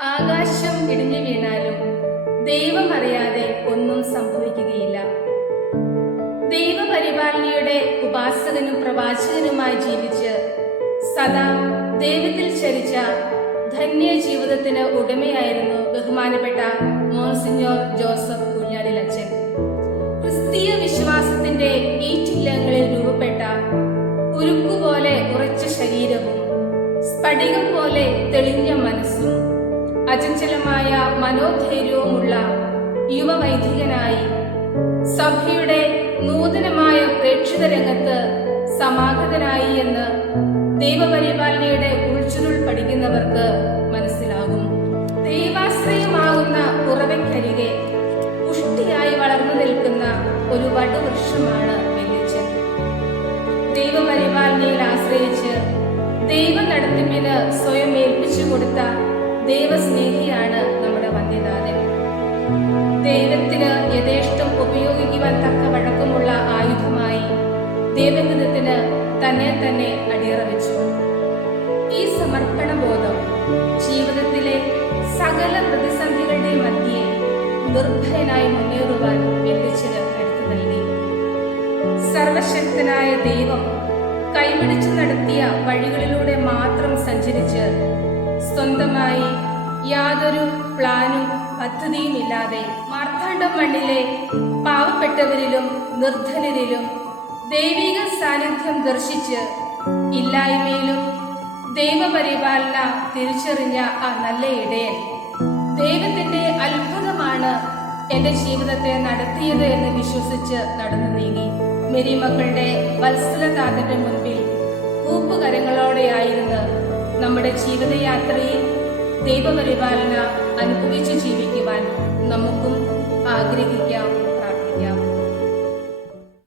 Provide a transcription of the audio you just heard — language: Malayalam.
ആകാശം ഇടിഞ്ഞു വീണാലും ദൈവം അറിയാതെ ഒന്നും സംഭവിക്കുകയില്ല. ദൈവപരിപാലനയുടെ ഉപാസകനും പ്രവാചകനുമായി ജീവിച്ച് സദാ ദൈവത്തിൽ ചരിച്ച ധന്യ ജീവിതത്തിന് ഉടമയായിരുന്നു ബഹുമാനപ്പെട്ട മോൺസിഞ്ഞോർ ജോസഫ് കുഞ്ഞാടിലച്ചൻ ക്രിസ്തീയ വിശ്വാസത്തിന്റെ ഈ ചില്ലങ്ങളിൽ രൂപപ്പെട്ട ഉരുക്കുപോലെ ഉറച്ച ശരീരവും സ്ഫടികം പോലെ തെളിഞ്ഞ മനസ്സും അചഞ്ചലമായ മനോധൈര്യവുമുള്ള യുവവൈദികനായി സഭയുടെ നൂതനമായ പ്രേക്ഷിത രംഗത്ത് സമാഗതനായി എന്ന് ദൈവപരിപാലനയുടെ ഉൾച്ചുരുൾ പഠിക്കുന്നവർക്ക് മനസ്സിലാകും. ദൈവാശ്രയമാകുന്ന ഉറവയ്ക്കരികെ പുഷ്ടിയായി വളർന്നു നിൽക്കുന്ന ഒരു വടുവൃക്ഷമാണ് വെല്ലിച്ചൻ ദൈവപരിപാലനയിൽ ആശ്രയിച്ച് ദൈവ നടത്തിപ്പിന് സ്വയം ഏൽപ്പിച്ചു കൊടുത്ത ദൈവസ്നേഹിയാണ് നമ്മുടെ വന്ധ്യനാഥൻ ദൈവത്തിന് യഥേഷ്ടം ഉപയോഗിക്കുവാൻ തക്ക വഴക്കമുള്ള ആയുധമായി ദൈവഹിതത്തിന് തന്നെ തന്നെ അടിയറ വെച്ചു ഈ സമർപ്പണ ബോധം ജീവിതത്തിലെ സകല പ്രതിസന്ധികളുടെ മധ്യേ നിർഭയനായി മുന്നേറുവാൻ വെല്ലിച്ചിന് കരുത്തു നൽകി. സർവശക്തനായ ദൈവം കൈപിടിച്ചു നടത്തിയ വഴികളിലൂടെ മാത്രം സഞ്ചരിച്ച് സ്വന്തമായി യാതൊരു പ്ലാനും പദ്ധതിയുമില്ലാതെ മാർത്താണ്ഡം മണ്ണിലെ പാവപ്പെട്ടവരിലും നിർധനരിലും ദൈവിക സാന്നിധ്യം ദർശിച്ച് ഇല്ലായ്മയിലും ദൈവപരിപാലന തിരിച്ചറിഞ്ഞ ആ നല്ല ഇടയൻ. ദൈവത്തിന്റെ അത്ഭുതമാണ് എന്റെ ജീവിതത്തെ നടത്തിയത് എന്ന് വിശ്വസിച്ച് നടന്നു നീങ്ങി. മെരിമക്കളുടെ വത്സല വത്സലനാഥന്റെ മുൻപിൽ നമ്മുടെ ജീവിതയാത്രയിൽ ദൈവപരിപാലന അനുഭവിച്ച് ജീവിക്കുവാൻ നമുക്കും ആഗ്രഹിക്കാം.